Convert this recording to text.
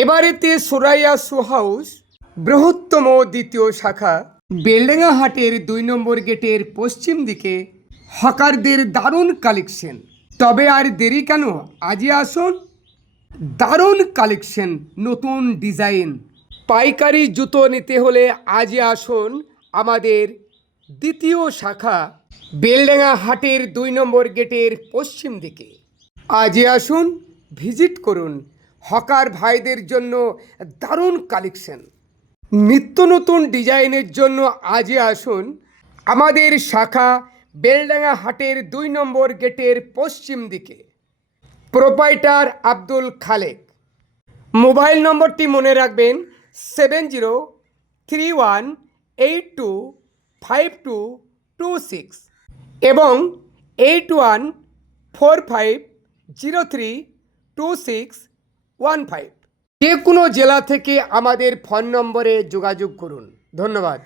এবারেতে Soraiya shoe house বৃহত্তম দ্বিতীয় শাখা বেলডাঙ্গা হাটের ২ নম্বর গেটের পশ্চিম দিকে হকারদের দারুণ কালেকশন। তবে আর দেরি কেন, আজই আসুন। দারুণ কালেকশন, নতুন ডিজাইন, পাইকারি জুতো নিতে হলে আজই আসুন আমাদের দ্বিতীয় শাখা বেলডাঙ্গা হাটের ২ নম্বর গেটের পশ্চিম দিকে। আজই আসুন, ভিজিট করুন। হকার ভাইদের জন্য দারুণ কালেকশন, নিত্য নতুন ডিজাইনের জন্য আজই আসুন আমাদের শাখা বেলডাঙ্গা হাটের ২ নম্বর গেটের পশ্চিম দিকে। প্রোপাইটার আব্দুল খালেক। মোবাইল নম্বরটি মনে রাখবেন 7031825226 এবং 8145032615। যে কোনো জেলা থেকে আমাদের ফোন নম্বরে যোগাযোগ করুন। ধন্যবাদ।